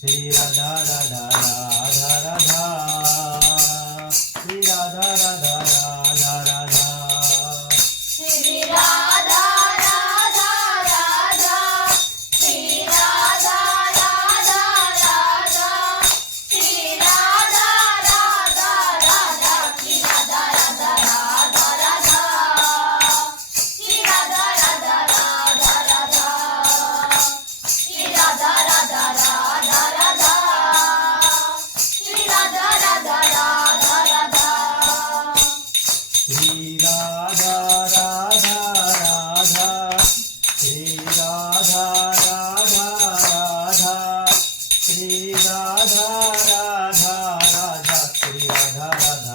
Shri Radha Radha Radha Radha Shri Radha Radha Radha Radha Shri Radha Radha Radha Shri Radha Radha Radha Shri Radha Radha Radha Shri Radha Radha Radha Radha Shri Radha Radha Radha Radha Shri Radha Radha Radha Radha Shri Radha Radha Radha Radha Shri Radha Radha Radha Shri Radha Radha Radha Shri Radha Radha Radha Shri Radha Radha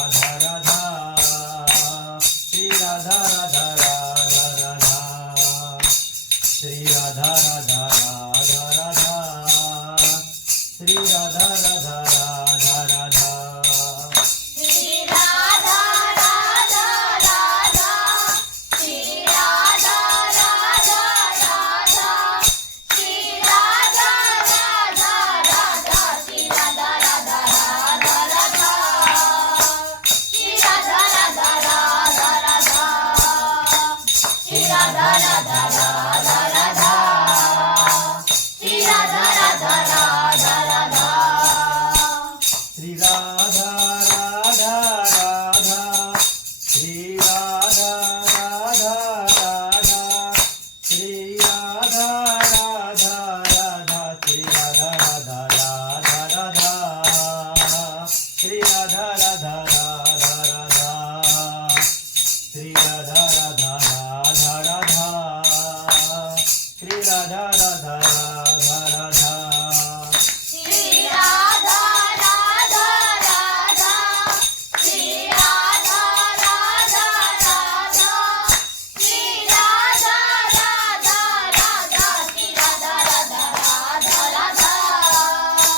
Radha Radha Shri Radha Radha Radha Radha Shri Radha Radha Radha Radha Shri Radha Radha Radha Radha Shri Radha Radha Radha Shri Radha Radha Radha Shri Radha Radha Radha Shri Radha Radha Radha Radha Shri Radha Radha Radha Radha Shri Radha Radha Radha Radha Shri Radha Radha Radha Radha Shri Radha Radha Radha Shri Radha Radha Radha Shri Radha Radha Radha Shri Radha Radha Radha Radha Shri Radha Radha Radha Radha Shri Radha Radha Radha Radha Shri Radha Radha Radha Radha Shri Radha Radha Radha Shri Radha Radha Radha Shri Radha Radha Radha Shri Radha Radha Radha Radha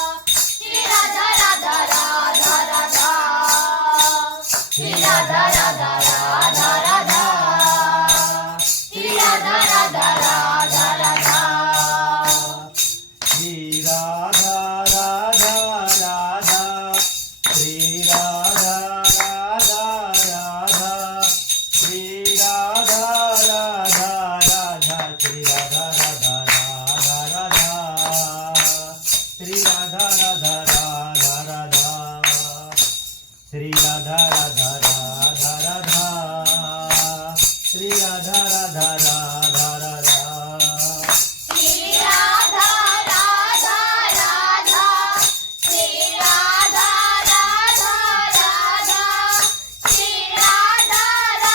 Shri Radha Radha Radha Radha Shri Radha Radha Radha Radha Shri Radha Radha Radha Radha Shri Radha Radha Radha Shri Radha Radha Radha Shri Radha Radha Radha Shri Radha Radha Radha Radha Shri Radha Radha Radha Radha Shri Radha Radha Radha Radha Shri Radha Radha Radha Radha Shri Radha Radha Radha Shri Radha Radha Radha Shri Radha Radha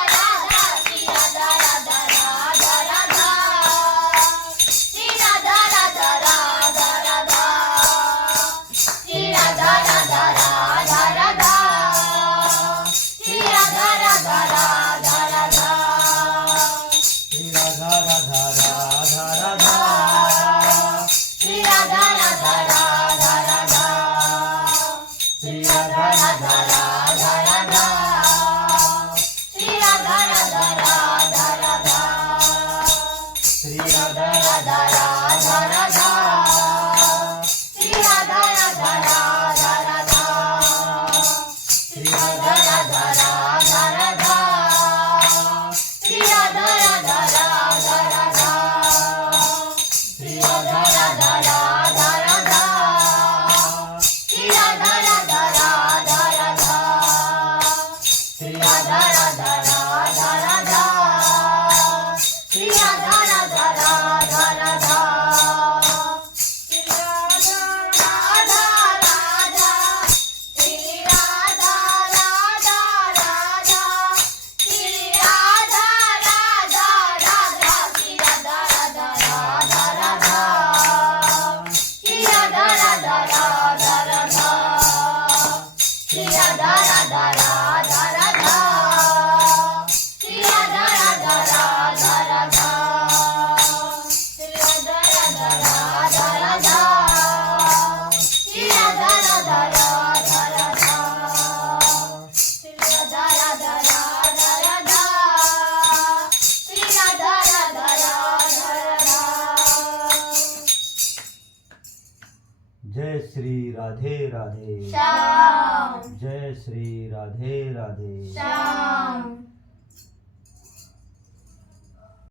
Radha Shri Radha Radha Radha Radha Shri Radha Radha Radha Radha Shri Radha Radha Radha Radha Jai Shri Radhe Radhe Shyam